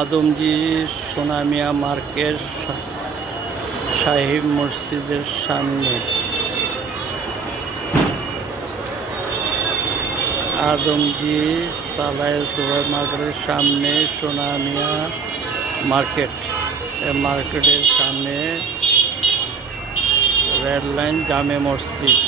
Adamjee Sonamia market Sahib মসজিদের সামনে। Adamjee সালায় super মার্কেটের সামনে সোনামিয়া মার্কেট। মার্কেটের সামনে রেড লাইন জামে মসজিদ।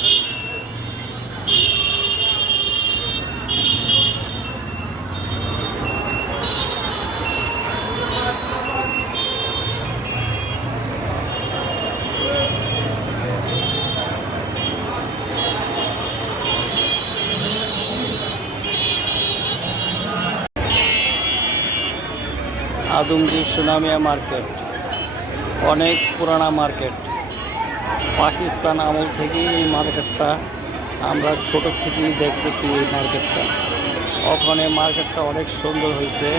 আদমজি সোনামিয়া মার্কেট অনেক পুরানা মার্কেট। পাকিস্তান আমল থেকে এই মার্কেটটা আমরা ছোট থেকেই দেখতেছি। এই মার্কেটটা ওখানে মার্কেটটা অনেক সুন্দর হয়েছে।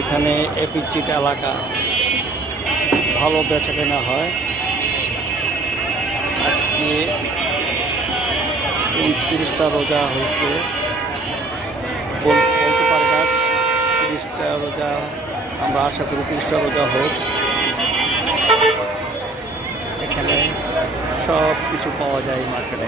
এখানে এপিচিট এলাকা, ভালো বেচা কেনা হয়। আজকে 29টা রোজা হয়েছে, বলতে পারি না 30টা রোজা। আমরা আশা করি 30টা রোজা হোক। এখানে সব কিছু পাওয়া যায় এই মার্কেটে।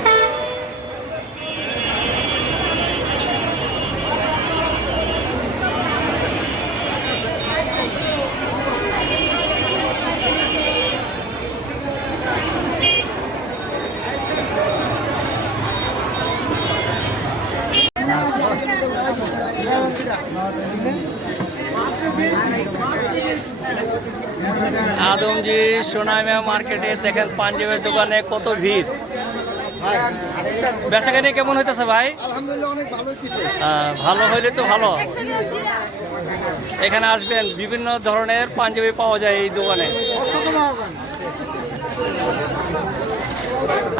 আদমজি সোনামিয়া মার্কেটে দেখেন পাঞ্জাবের দোকানে কত ভিড়। বেচাকেনি কেমন হইতেছে ভাই? ভালো হইলে তো ভালো। এখানে আসবেন, বিভিন্ন ধরনের পাঞ্জাবি পাওয়া যায় এই দোকানে।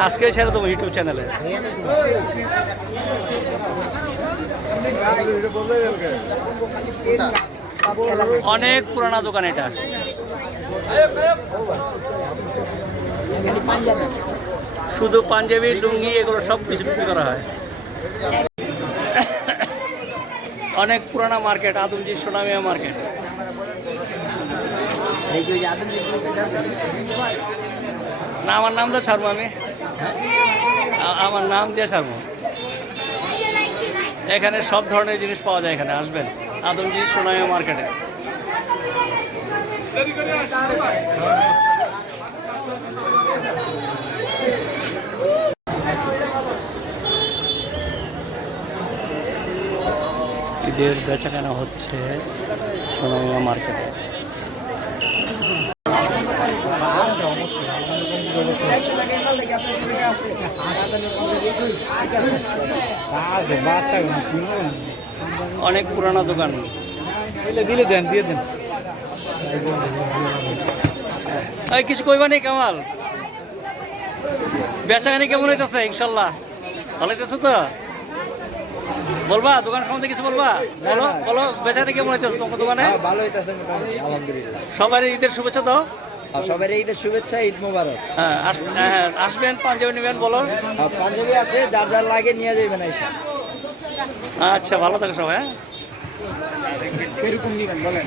আজকে ছেড়ে দেবো ইউটিউব চ্যানেলে। অনেক পুরানা দোকান এটা। শুধু পাঞ্জাবি, লুঙ্গি, এগুলো সব কিছু বিক্রি করা হয়। অনেক পুরানা মার্কেট আদমজি সোনামিয়া মার্কেট। না, আমার নাম দিয়ে ছাড়বো আমি, আমার নাম দিয়ে ছাড়বো। এখানে সব ধরনের জিনিস পাওয়া যায়। এখানে আসবেন আদমজি সোনামিয়া মার্কেটে। ঈদের বেচাকেনা হচ্ছে সোনামিয়া মার্কেটে। অনেক পুরানা দোকান। দিলে দেন, দিয়ে দেন। কিছু কইবা নেই কামাল? বেচাকেনি কেমন হইতেছে? ইনশাল্লাহ ভালো হইতেছে তো? বলবা দোকান সম্বন্ধে কিছু বলবা? বলো বলো, বেচাকেনি কেমন হইতেছে তোমার দোকানে? ভালো হইতেছে মোটামুটি, আলহামদুলিল্লাহ। সবারই ঈদের শুভেচ্ছা দাও। সবাই ঈদের শুভেচ্ছা, ঈদ মোবারক। হ্যাঁ, আসবেন, পাঞ্জাবি নেবেন বলো। পাঞ্জাবি আছে, যার যার লাগে নিয়ে যাবেন আইসা। আচ্ছা, ভালো থাকো সবাই। এরকম নিবেন বলেন।